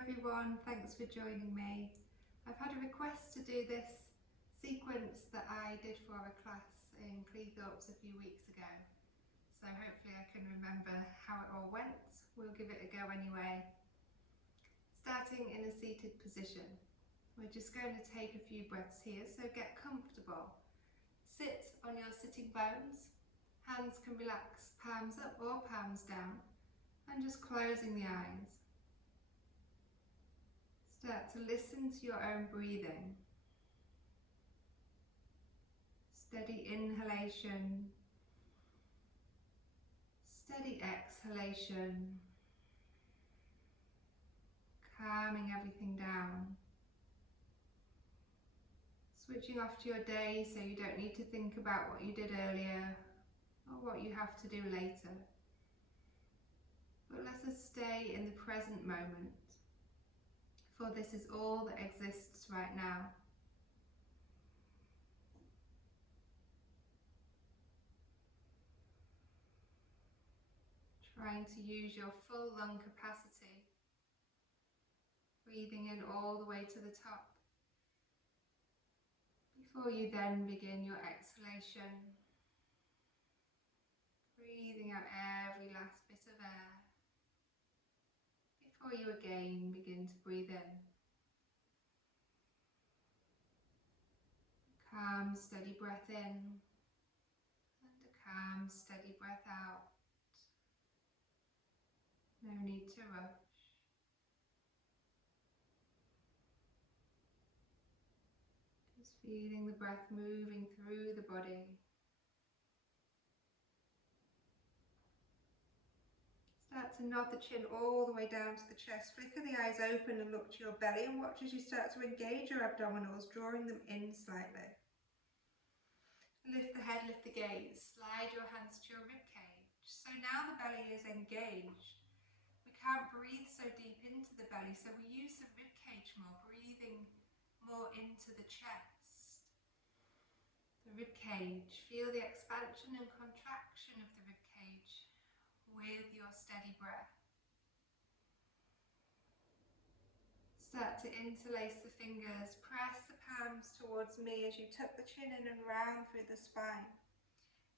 everyone, thanks for joining me. I've had a request to do this sequence that I did for a class in Cleethorpes a few weeks ago. So hopefully I can remember how it all went. We'll give it a go anyway. Starting in a seated position. We're just going to take a few breaths here, so get comfortable. Sit on your sitting bones. Hands can relax, palms up or palms down, and just closing the eyes. Start to listen to your own breathing. Steady inhalation, steady exhalation, calming everything down. Switching off to your day so you don't need to think about what you did earlier or what you have to do later. But let us stay in the present moment, for this is all that exists right now. Trying to use your full lung capacity, breathing in all the way to the top, before you then begin your exhalation, breathing out every last bit of air, before you again begin to breathe in. Calm, steady breath in, and a calm, steady breath out. No need to rush. Just feeling the breath moving through the body. Start to nod the chin all the way down to the chest. Flicker the eyes open and look to your belly, and watch as you start to engage your abdominals, drawing them in slightly. Lift the head, lift the gaze. Slide your hands to your ribcage. So now the belly is engaged. We can't breathe so deep into the belly, so we use the ribcage more, breathing more into the chest. The ribcage, feel the expansion and contraction of the ribcage with your steady breath. Start to interlace the fingers, press the palms towards me as you tuck the chin in and round through the spine.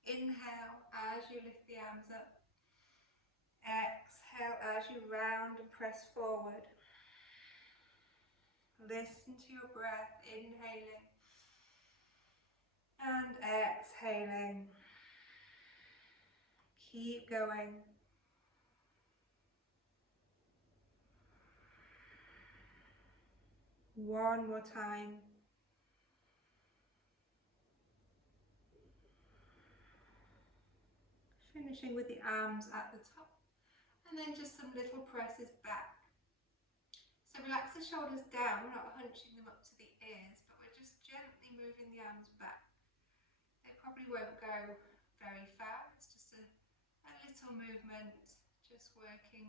Inhale as you lift the arms up. Exhale as you round and press forward. Listen to your breath, inhaling and exhaling. Keep going. One more time. Finishing with the arms at the top, and then just some little presses back. So relax the shoulders down, we're not hunching them up to the ears, but we're just gently moving the arms back. They probably won't go very far, it's just a little movement, just working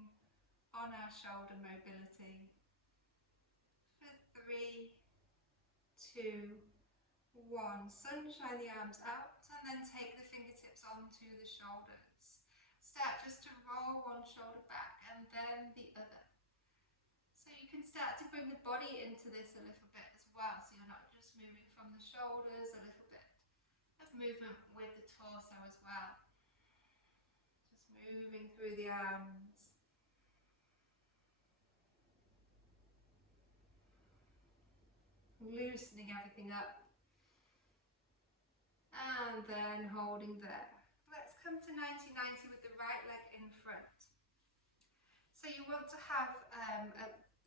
on our shoulder mobility. For 3, 2, 1. Sunshine the arms out and then take the fingertips onto the shoulders. Start just to roll one shoulder back and then the other. So you can start to bring the body into this a little bit as well, so you're not just moving from the shoulders, a little bit of movement with the torso as well. Just moving through the arms. Loosening everything up. And then holding there. Let's come to 90-90 with the right leg in front. So you want to have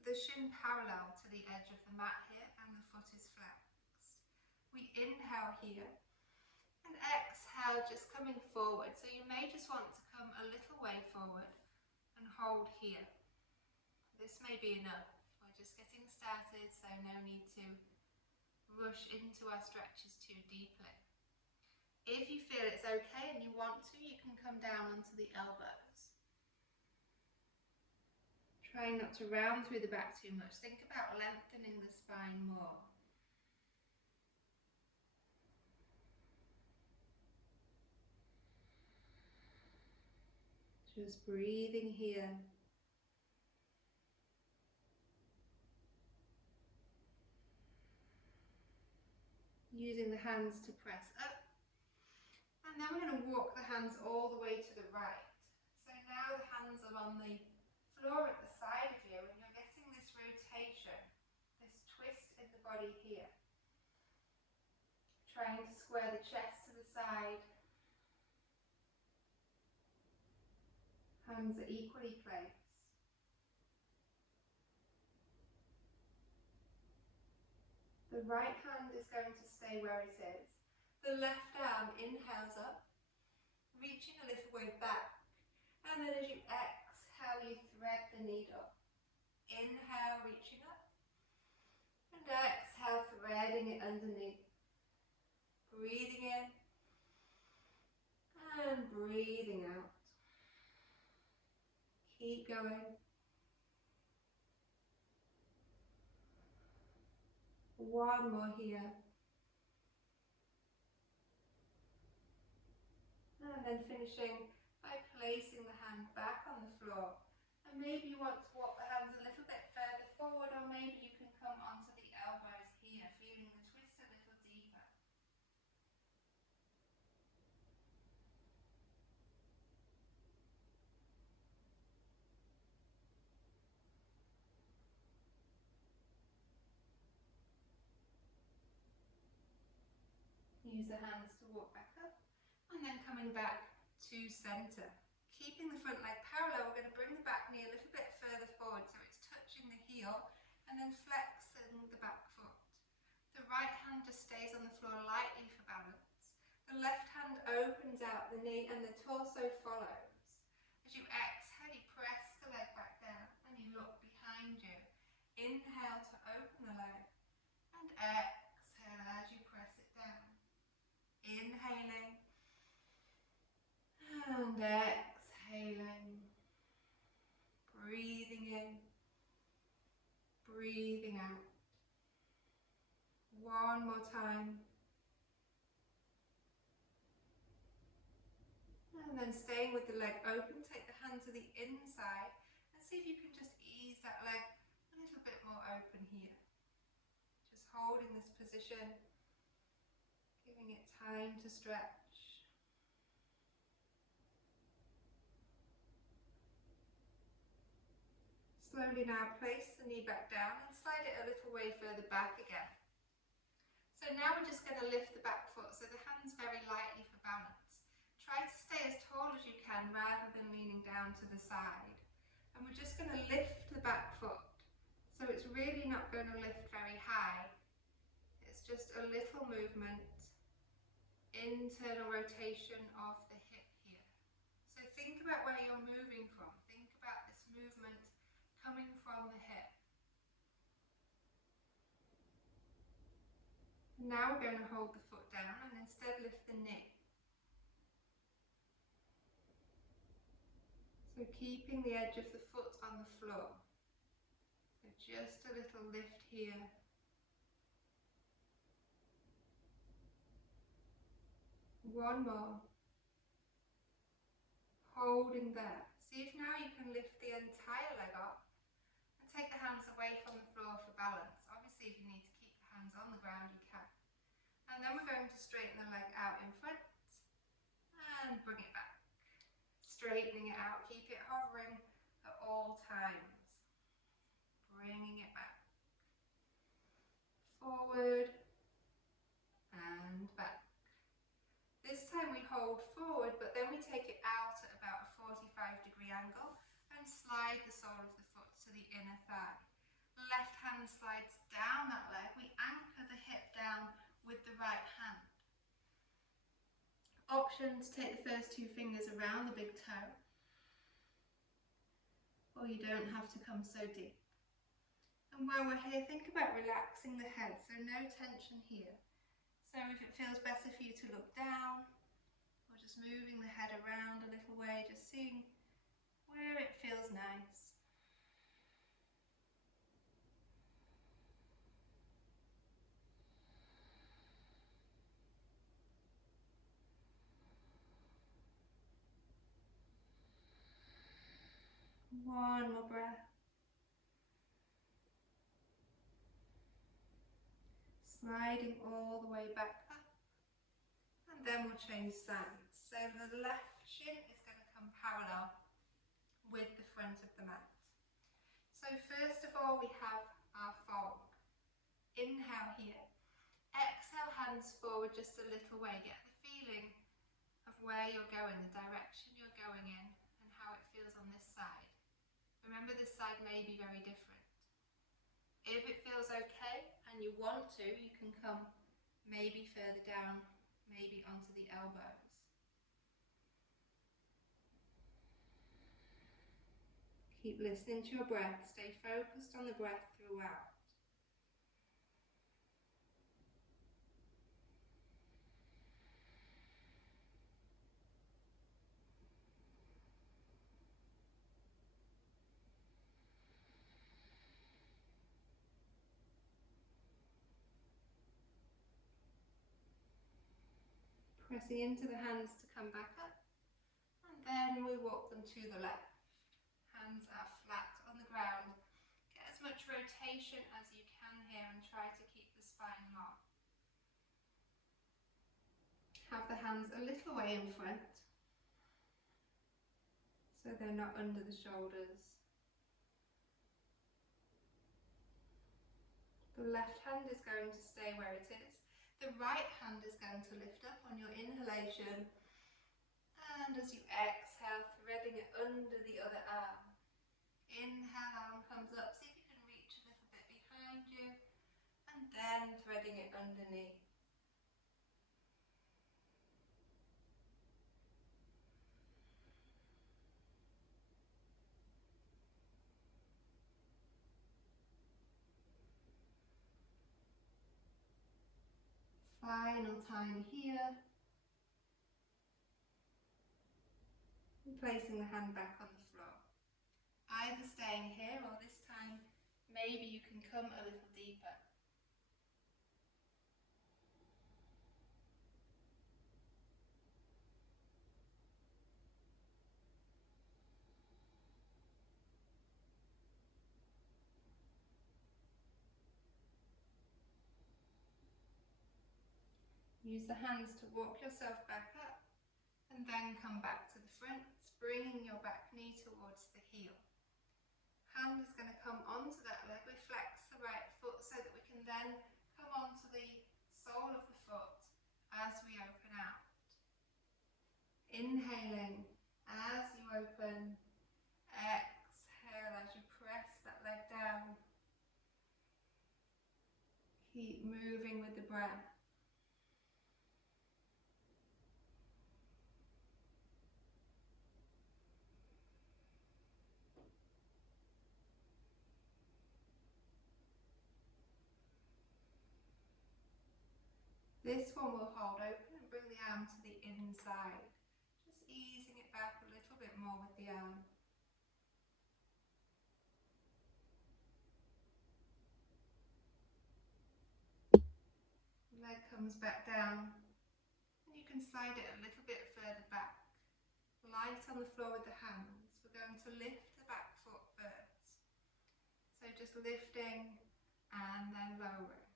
the shin parallel to the edge of the mat here, and the foot is flexed. We inhale here and exhale, just coming forward. So you may just want to come a little way forward and hold here. This may be enough. We're just getting started, so no need to rush into our stretches too deeply. If you feel it's okay and you want to, you can come down onto the elbows. Trying not to round through the back too much. Think about lengthening the spine more. Just breathing here. using the hands to press up. And then we're going to walk the hands all the way to the right. So now the hands are on the floor at the side of you and you're getting this rotation, this twist in the body here. Trying to square the chest to the side. Hands are equally placed. The right hand is going to stay where it is. The left arm inhales up, reaching a little way back. And then as you exhale, you thread the needle. Inhale, reaching up. And exhale, threading it underneath. Breathing in. And breathing out. Keep going. One more here. And then finishing by placing the hand back on the floor. And maybe you want to walk the hands a little bit further forward, or maybe you can come onto the elbows here, feeling the twist a little deeper. Use the hands to walk back up, and then coming back to center. Keeping the front leg parallel, we're going to bring the back knee a little bit further forward so it's touching the heel, and then flexing the back foot. The right hand just stays on the floor lightly for balance. The left hand opens out the knee and the torso follows. As you exhale, you press the leg back down and you look behind you. Inhale to open the leg, and exhale as you press it down. Inhaling and exhaling. Breathing in, breathing out. One more time. And then staying with the leg open, take the hand to the inside and see if you can just ease that leg a little bit more open here. Just holding this position, giving it time to stretch. Slowly now place the knee back down and slide it a little way further back again. So now we're just going to lift the back foot, so the hands very lightly for balance. Try to stay as tall as you can rather than leaning down to the side. And we're just going to lift the back foot. So it's really not going to lift very high. It's just a little movement, internal rotation of the hip here. So think about where you're moving from. Think about this movement coming from the hip. Now we're going to hold the foot down and instead lift the knee. So keeping the edge of the foot on the floor. So just a little lift here. One more. Holding there. See if now you can lift the entire leg up and take the hands away from the floor for balance. Obviously, if you need to keep the hands on the ground, you can. And then we're going to straighten the leg out in front and bring it back. Straightening it out, keep it hovering at all times. Bringing it back. Forward and back. This time we hold forward, but then we take it out at about a 45-degree angle and slide the sole of the foot to the inner thigh. Left hand slides down that leg. We anchor the hip down with the right hand. Options, take the first two fingers around the big toe, or you don't have to come so deep. And while we're here, think about relaxing the head, so no tension here. So if it feels better for you to look down, or just moving the head around a little way, just seeing where it feels nice. One more breath. Sliding all the way back then we'll change sides. So the left shin is going to come parallel with the front of the mat. So first of all, we have our fold. Inhale here. Exhale, hands forward just a little way. Get the feeling of where you're going, the direction you're going in, and how it feels on this side. Remember, this side may be very different. If it feels okay and you want to, you can come maybe further down, maybe onto the elbows. Keep listening to your breath. Stay focused on the breath throughout. Pressing into the hands to come back up, and then we walk them to the left. Hands are flat on the ground. Get as much rotation as you can here and try to keep the spine long. Have the hands a little way in front, so they're not under the shoulders. The left hand is going to stay where it is. The right hand is going to lift up on your inhalation, and as you exhale, threading it under the other arm. Inhale, arm comes up, see if you can reach a little bit behind you, and then threading it underneath. Final time here. And placing the hand back on the floor. Either staying here or this time, maybe you can come a little deeper. Use the hands to walk yourself back up and then come back to the front, bringing your back knee towards the heel. Hand is going to come onto that leg. We flex the right foot so that we can then come onto the sole of the foot as we open out. Inhaling as you open, exhale as you press that leg down. Keep moving with the breath. This one will hold open and bring the arm to the inside, just easing it back a little bit more with the arm. Leg comes back down, and you can slide it a little bit further back. Light on the floor with the hands. We're going to lift the back foot first. So just lifting and then lowering.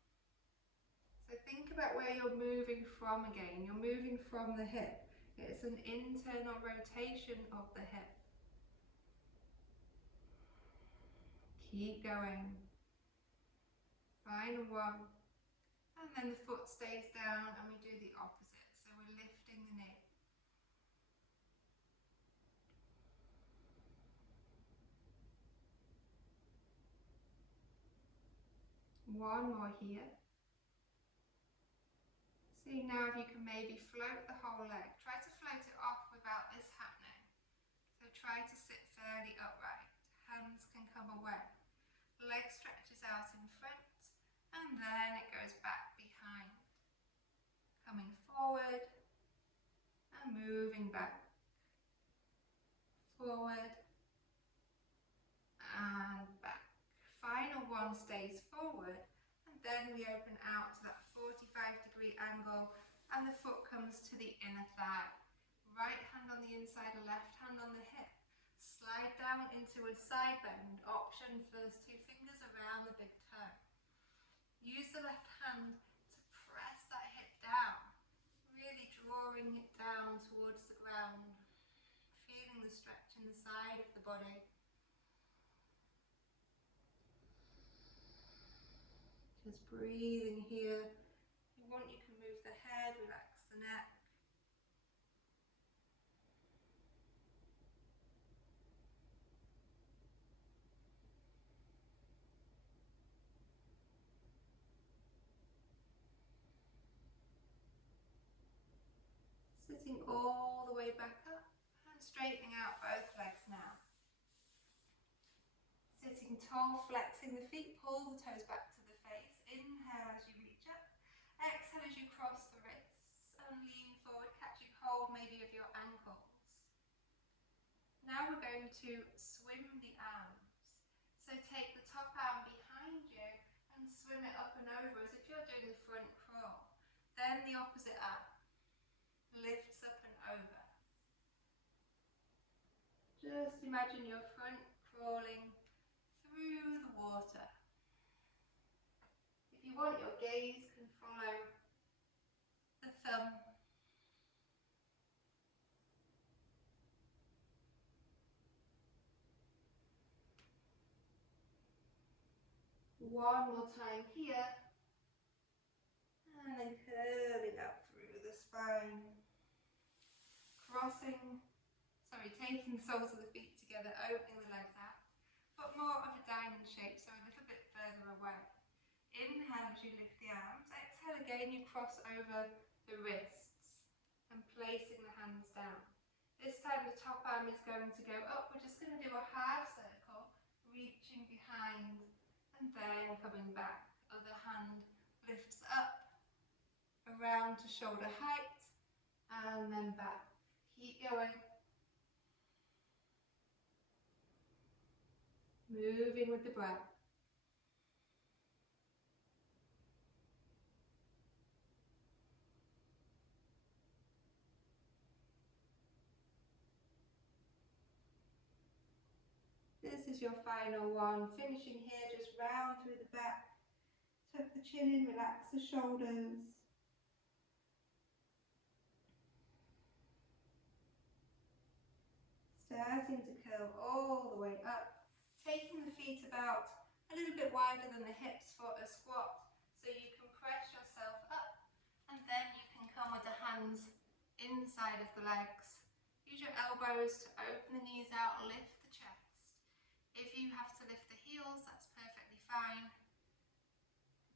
So think about where you're moving from again. You're moving from the hip. It's an internal rotation of the hip. Keep going. Final one. And then the foot stays down and we do the opposite. So we're lifting the knee. One more here. See now if you can maybe float the whole leg. Try to float it off without this happening. So try to sit fairly upright. Hands can come away. Leg stretches out in front and then it goes back behind. Coming forward and moving back. Forward and back. Final one stays forward, and then we open out to that 45-degree angle and the foot comes to the inner thigh. Right hand on the inside, left hand on the hip. Slide down into a side bend. Option first two fingers around the big toe. Use the left hand to press that hip down. Really draw lowering it down towards the ground, feeling the stretch in the side of the body. Just breathing here. If you want, you can move the head, relax the neck. Sitting all the way back up and straightening out both legs now. Sitting tall, flexing the feet, pull the toes back to the face. Inhale as you reach up. Exhale as you cross the wrists and lean forward, catching hold maybe of your ankles. Now we're going to swim the arms. So take the top arm behind you and swim it up and over as if you're doing the front crawl. Then the opposite arm lifts up and over. Just imagine your front crawling through the water. If you want, your gaze can follow the thumb. One more time here. And then curling up through the spine. Taking the soles of the feet together, opening the legs out. But more of a diamond shape, so a little bit further away. Inhale as you lift the arms. Exhale again, you cross over the wrists and placing the hands down. This time the top arm is going to go up. We're just going to do a half circle, reaching behind and then coming back. Other hand lifts up, around to shoulder height, and then back. Keep going. Moving with the breath. This is your final one. Finishing here, just round through the back. Tuck the chin in, relax the shoulders. Starting to curl all the way up. Taking the feet about a little bit wider than the hips for a squat. So you can press yourself up and then you can come with the hands inside of the legs. Use your elbows to open the knees out, lift the chest. If you have to lift the heels, that's perfectly fine.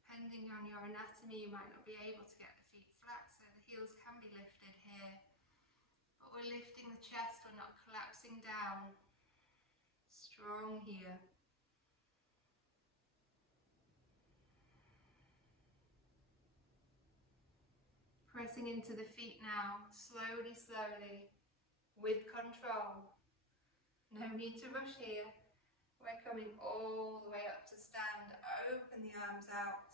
Depending on your anatomy, you might not be able to get the feet flat, so the heels can be lifted here. But we're lifting the chest, we're not collapsing down. Strong here. Pressing into the feet now, slowly, slowly, with control. No need to rush here. We're coming all the way up to stand. Open the arms out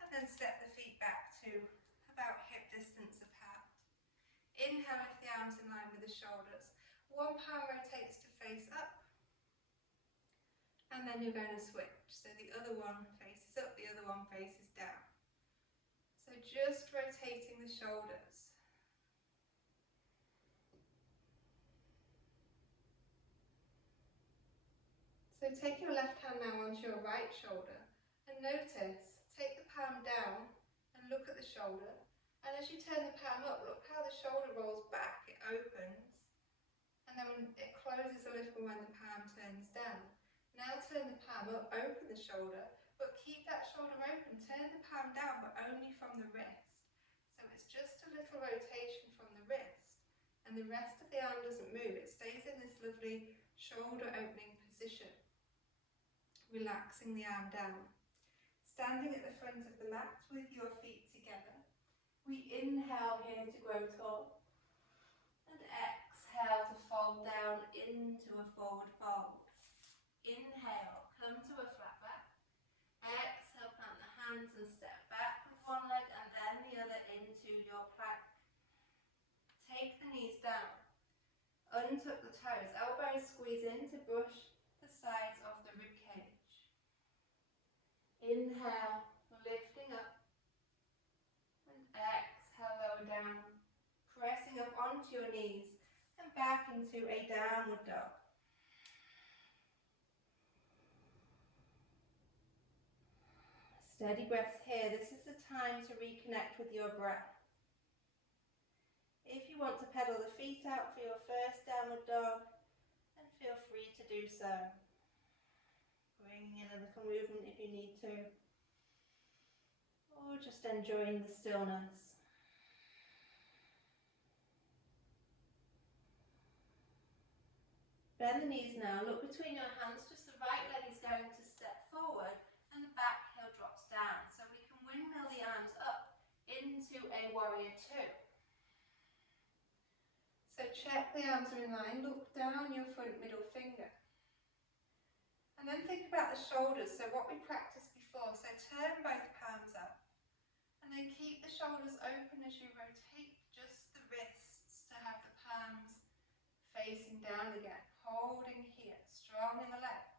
and then step the feet back to about hip distance apart. Inhale, lift the arms in line with the shoulders. One palm rotates to face up. And then you're going to switch. So the other one faces up, the other one faces down. So just rotating the shoulders. So take your left hand now onto your right shoulder and notice, take the palm down and look at the shoulder. And as you turn the palm up, look how the shoulder rolls back, it opens. And then when it closes a little when the palm turns down. Now turn the palm up, open the shoulder, but keep that shoulder open. Turn the palm down, but only from the wrist. So it's just a little rotation from the wrist, and the rest of the arm doesn't move. It stays in this lovely shoulder opening position. Relaxing the arm down. Standing at the front of the mat with your feet together. We inhale here to grow tall, and exhale to fold down into a forward fold. Inhale, come to a flat back. Exhale, plant the hands and step back with one leg and then the other into your plank. Take the knees down. Untuck the toes. Elbows squeeze in to brush the sides of the rib cage. Inhale, lifting up. And exhale, lower down. Pressing onto your knees and back into a downward dog. Steady breaths here. This is the time to reconnect with your breath. If you want to pedal the feet out for your first downward dog, then feel free to do so. Bringing in a little movement if you need to, or just enjoying the stillness. Bend the knees now. Look between your hands. Just the right leg is going to step forward and the back heel drops down. So we can windmill the arms up into a warrior two. So check the arms are in line, look down your front middle finger. And then think about the shoulders, so what we practiced before. So turn both palms up. And then keep the shoulders open as you rotate just the wrists to have the palms facing down again. Holding here, strong in the legs.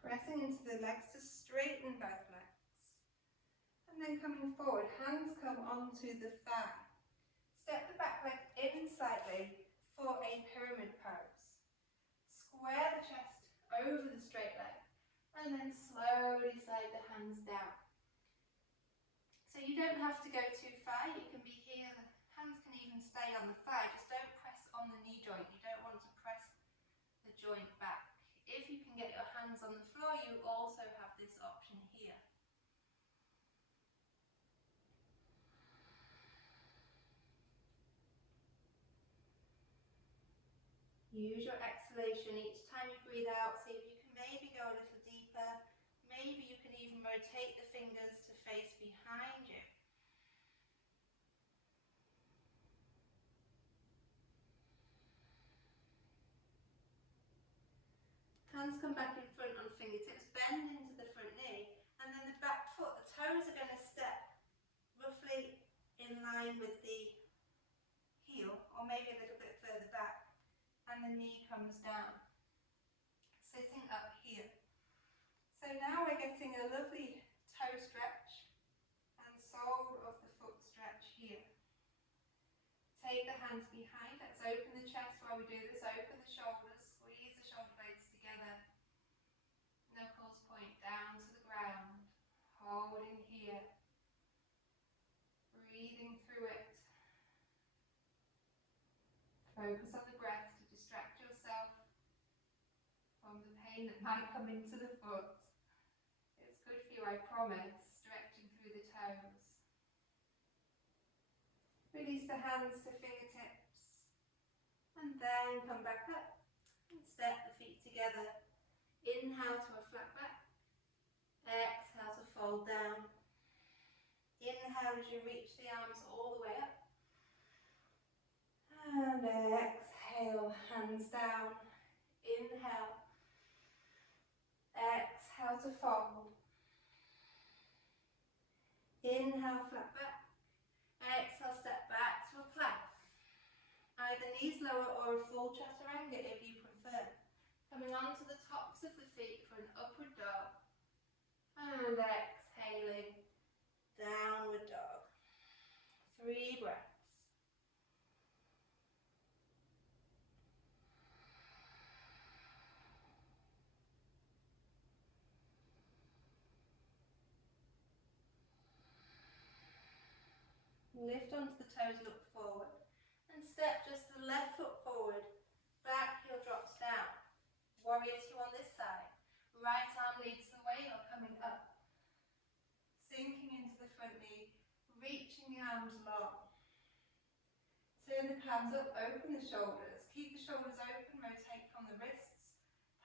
Pressing into the legs to straighten both legs. And then coming forward, hands come onto the thigh. Step the back leg in slightly for a pyramid pose. Square the chest over the straight leg. And then slowly slide the hands down. So you don't have to go too far, you can be here, the hands can even stay on the thigh, just don't press on the knee joint, you don't want to press the joint back. If you can get your hands on the floor, you also have this option here. Use your exhalation each time you breathe out, see if you can maybe go a little deeper, maybe you can even rotate the fingers to face behind you. Hands come back in front on fingertips, bend into the front knee, and then the back foot, the toes are going to step roughly in line with the heel, or maybe a little bit further back, and the knee comes down, sitting up here. So now we're getting a lovely toe stretch and sole of the foot stretch here. Take the hands behind, let's open the chest while we do this, open the shoulders, squeeze the shoulder blades together, knuckles point down to the ground, holding here, breathing through it. Focus on the breath to distract yourself from the pain that might come into the foot. It's good for you, I promise, stretching through the toes. Release the hands to fingertips, and then come back up and step the feet together. Inhale to a flat back, exhale to fold down. Inhale as you reach the arms all the way up, and exhale, hands down. Inhale, exhale to fold. Inhale, flat back. Exhale, step back to a plank. Either knees lower or a full chaturanga if you prefer. Coming onto the tops of the feet for an upward dog. And exhaling, downward dog. 3 breaths. Lift onto the toes, look forward, and step just the left foot forward, back heel drops down. Warrior two on this side, right arm leads the way, or coming up. Sinking into the front knee, reaching the arms long. Turn the palms up, open the shoulders, keep the shoulders open, rotate from the wrists,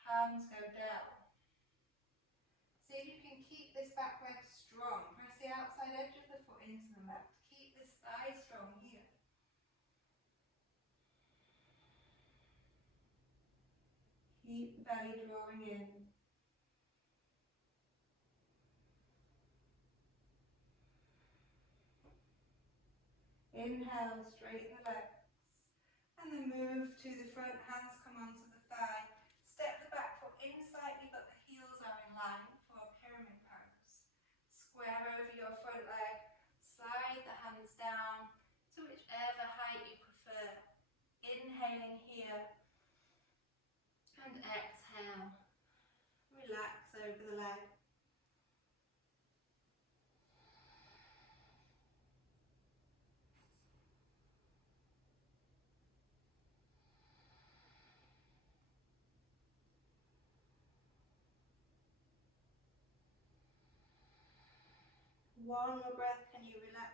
palms go down. See if you can keep this back leg strong, press the outside edge of the foot into the mat. Keep this thigh strong here. Keep the belly drawing in. Inhale, straighten the legs. And then move to the front, hands come onto the thigh. Step the back foot in slightly, but the heels are in line for a pyramid pose. Square over your front leg, slide the hands down to whichever height you prefer. Inhaling here and exhale. Relax over the leg. One more breath, can you relax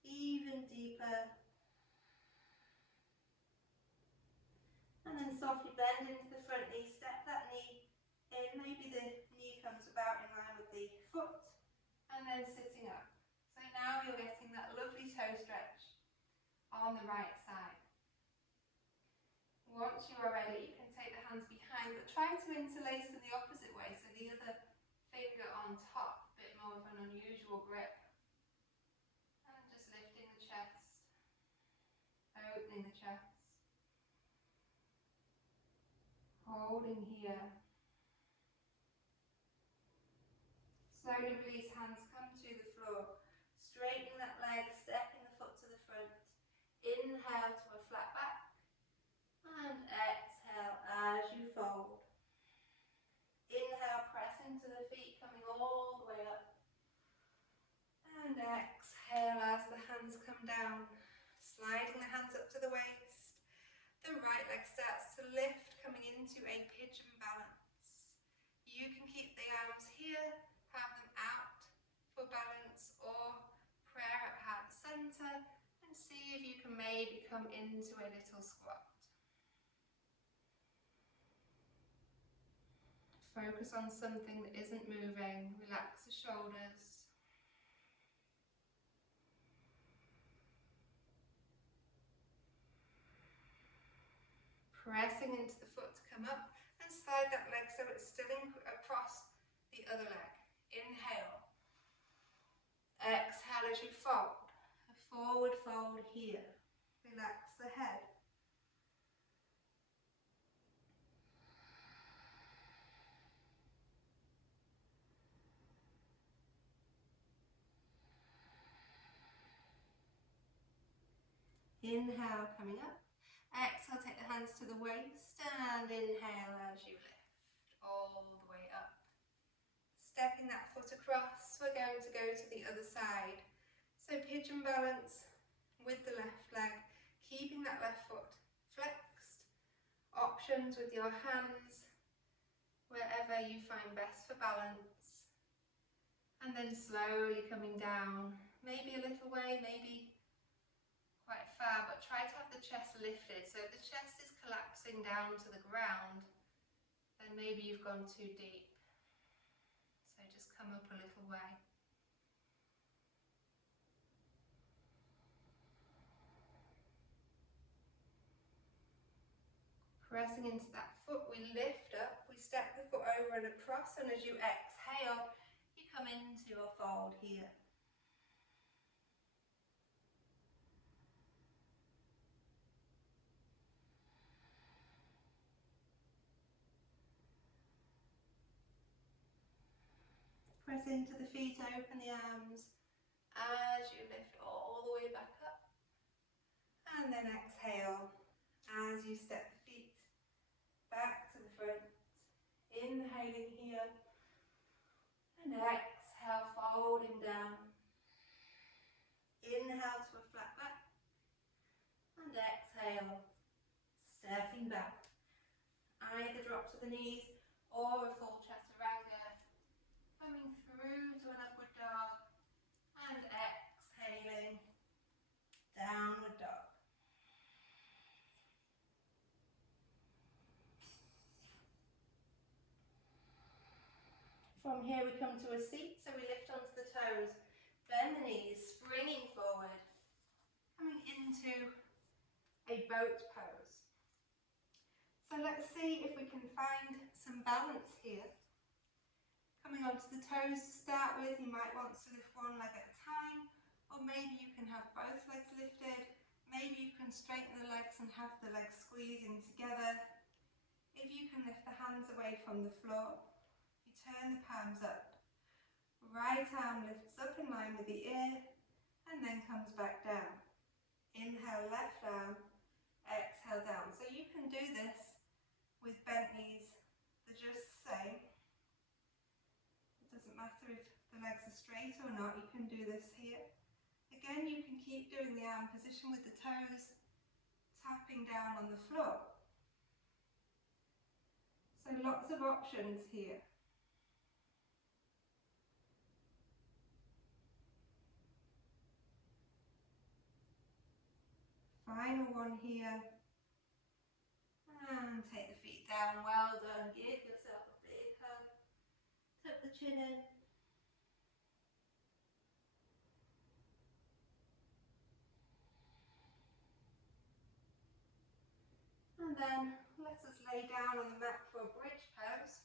even deeper? And then softly bend into the front knee, step that knee in, maybe the knee comes about in line with the foot, and then sitting up. So now you're getting that lovely toe stretch on the right side. Once you are ready, you can take the hands behind, but try to interlace them the opposite way, so the other finger on top, a bit more of an unusual grip. And just lifting the chest, opening the chest, holding here. Slowly release, hands come to the floor, straightening that leg, stepping the foot to the front. Inhale to a flat back, and exhale as you fold. Inhale, press into the feet, coming all the way up. And exhale as the hands come down, sliding the hands up to the waist. The right leg starts to lift, coming into a pigeon balance. You can keep the arms here, have them out for balance, or prayer at heart center, and see if you can maybe come into a little squat. Focus on something that isn't moving. Relax the shoulders. Pressing into the foot to come up, and slide that leg so it's still across the other leg. Inhale. Exhale as you fold. A forward fold here. Relax the head. Inhale, coming up. Exhale, take the hands to the waist, and inhale as you lift all the way up. Stepping that foot across, we're going to go to the other side. So pigeon balance with the left leg, keeping that left foot flexed. Options with your hands, wherever you find best for balance. And then slowly coming down, maybe a little way, maybe quite far, but try to have the chest lifted. So if the chest is collapsing down to the ground, then maybe you've gone too deep. So just come up a little way. Pressing into that foot, we lift up, we step the foot over and across, and as you exhale, you come into a fold here. Press into the feet, open the arms as you lift all the way back up. And then exhale as you step the feet back to the front. Inhaling here. And exhale, folding down. Inhale to a flat back. And exhale, stepping back. Either drop to the knees or a full chaturanga. Coming through to an upward dog and exhaling, downward dog. From here we come to a seat, so we lift onto the toes, bend the knees, springing forward, coming into a boat pose. So let's see if we can find some balance here. Coming onto the toes to start with, you might want to lift one leg at a time, or maybe you can have both legs lifted. Maybe you can straighten the legs and have the legs squeezing together. If you can lift the hands away from the floor, you turn the palms up. Right arm lifts up in line with the ear and then comes back down. Inhale, left arm, exhale down. So you can do this with bent knees, they're just the same. It doesn't matter if the legs are straight or not, you can do this here. Again, you can keep doing the arm position with the toes, tapping down on the floor. So lots of options here. Final one here. And take the feet down, well done. Give yourself a big hug. Tuck the chin in. And then let us lay down on the mat for a bridge pose.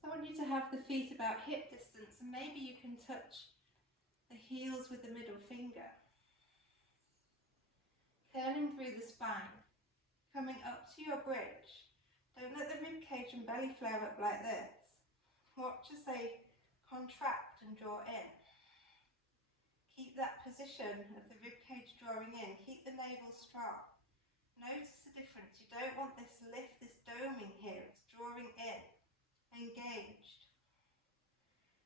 So I want you to have the feet about hip distance, and maybe you can touch the heels with the middle finger. Curling through the spine, coming up to your bridge. Don't let the rib cage and belly flare up like this. Watch as they contract and draw in. Keep that position of the rib cage drawing in. Keep the navel strong. Notice the difference. You don't want this lift, this doming here. It's drawing in, engaged.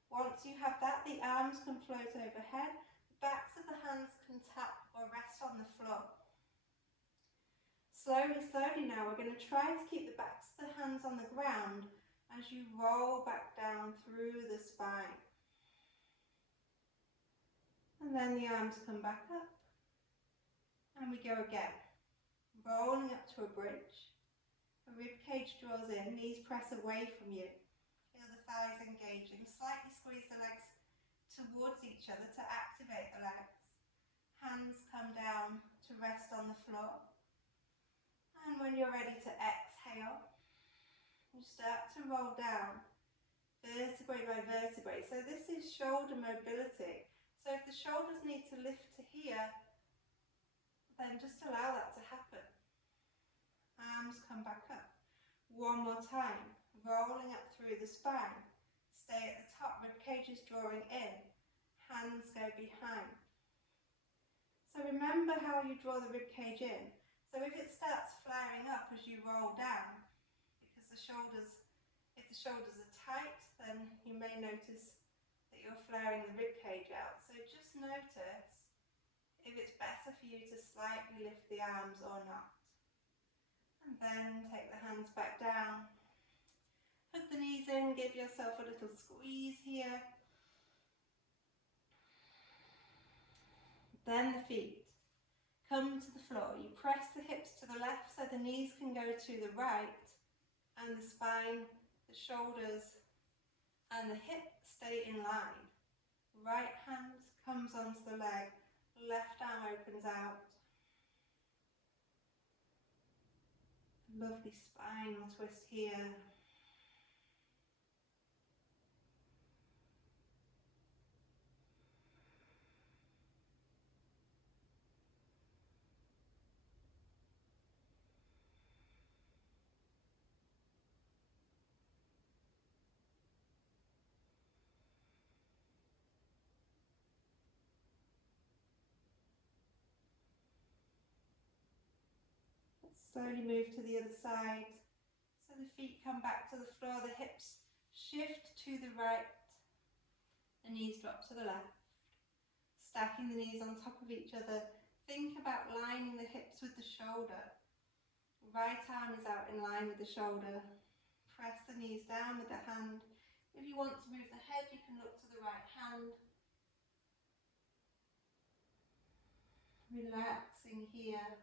Once you have that, the arms can float overhead. The backs of the hands can tap or rest on the floor. Slowly, slowly now, we're going to try to keep the backs of the hands on the ground as you roll back down through the spine. And then the arms come back up. And we go again. Rolling up to a bridge. The rib cage draws in, knees press away from you. Feel the thighs engaging. Slightly squeeze the legs towards each other to activate the legs. Hands come down to rest on the floor. And when you're ready to exhale, you start to roll down vertebrae by vertebrae. So this is shoulder mobility. So if the shoulders need to lift to here, then just allow that to happen. Arms come back up. One more time, rolling up through the spine. Stay at the top, rib cage is drawing in. Hands go behind. So remember how you draw the rib cage in. So if it starts flaring up as you roll down, because if the shoulders are tight, then you may notice that you're flaring the rib cage out. So just notice if it's better for you to slightly lift the arms or not. And then take the hands back down. Put the knees in, give yourself a little squeeze here. Then the feet come to the floor. You press the hips to the left so the knees can go to the right, and the spine, the shoulders and the hip stay in line. Right hand comes onto the leg, left arm opens out. Lovely spinal twist here. Slowly move to the other side. So the feet come back to the floor, the hips shift to the right, the knees drop to the left. Stacking the knees on top of each other. Think about lining the hips with the shoulder. Right arm is out in line with the shoulder. Press the knees down with the hand. If you want to move the head, you can look to the right hand. Relaxing here.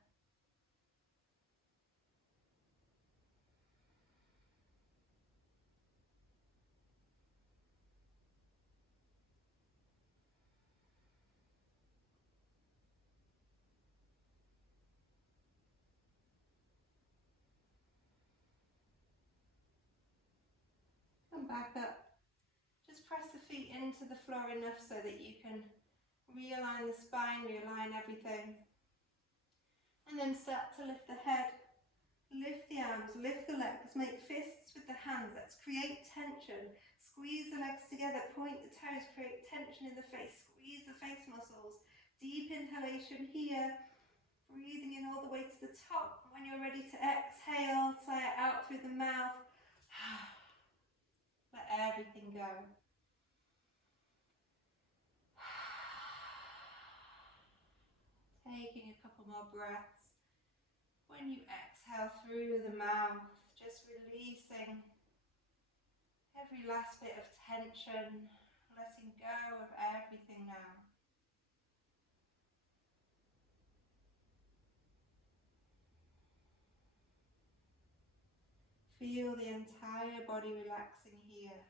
Come back up. Just press the feet into the floor enough so that you can Realign the spine, realign everything. And then start to lift the head, lift the arms, lift the legs, make fists with the hands. Let's create tension. Squeeze the legs together, point the toes, create tension in the face, squeeze the face muscles. Deep inhalation here, breathing in all the way to the top. When you're ready to exhale, sigh it out through the mouth. Let everything go. Taking a couple more breaths. When you exhale through the mouth, just releasing every last bit of tension, letting go of everything now. Feel the entire body relaxing here.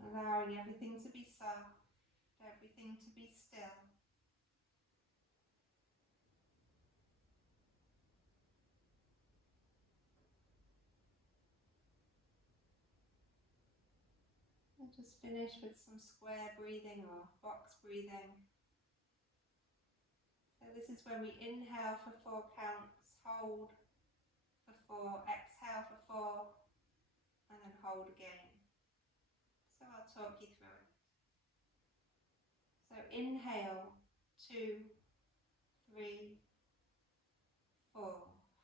Allowing everything to be soft, everything to be still. And just finish with some square breathing or box breathing. So this is when we inhale for 4 counts, hold for 4, exhale for 4, and then hold again. So I'll talk you through it. So inhale, 2, 3, 4.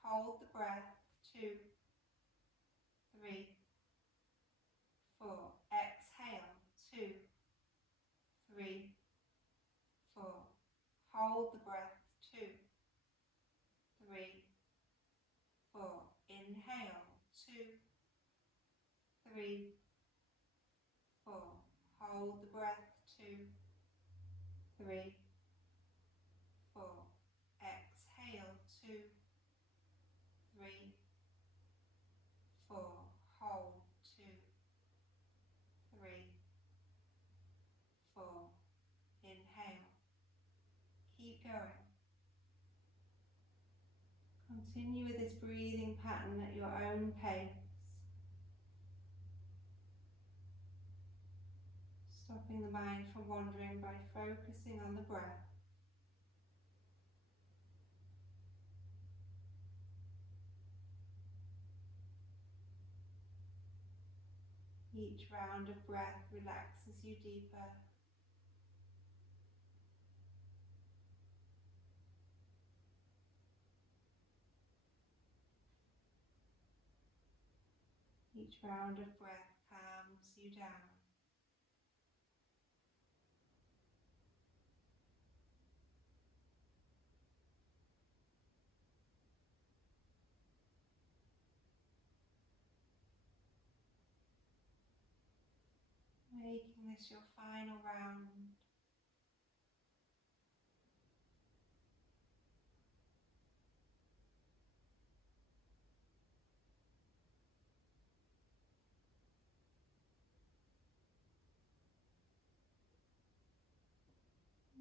Hold the breath, 2, 3, 4. Exhale, 2, 3, 4. Hold the breath, 2, 3, 4. Inhale, 2, 3, 4. Hold the breath, 2, 3, 4. Exhale, 2, 3, 4. Hold, 2, 3, 4. Inhale. Keep going. Continue with this breathing pattern at your own pace. Stopping the mind from wandering by focusing on the breath. Each round of breath relaxes you deeper. Each round of breath calms you down. Making this your final round.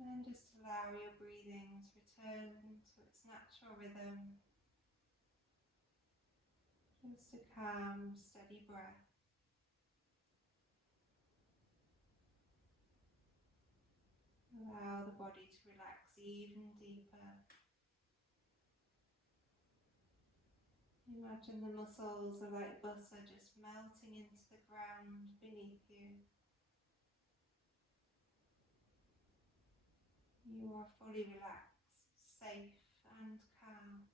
And then just allow your breathing to return to its natural rhythm. Just a calm, steady breath. Allow the body to relax even deeper. Imagine the muscles are like butter just melting into the ground beneath you. You are fully relaxed, safe and calm.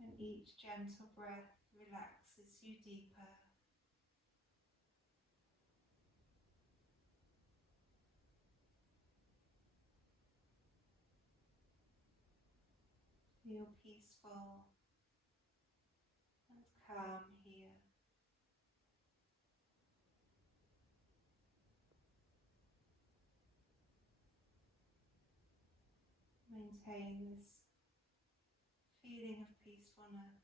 And each gentle breath relaxes you deeper. Feel peaceful and calm here. Maintain this feeling of peacefulness,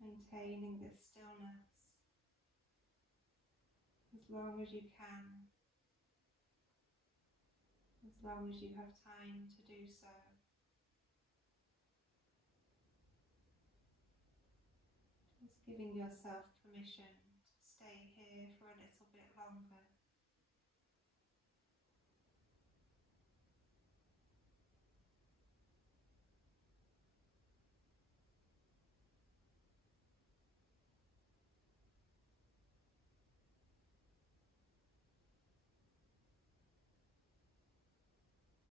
maintaining this stillness as long as you can, as long as you have time to do so. Giving yourself permission to stay here for a little bit longer.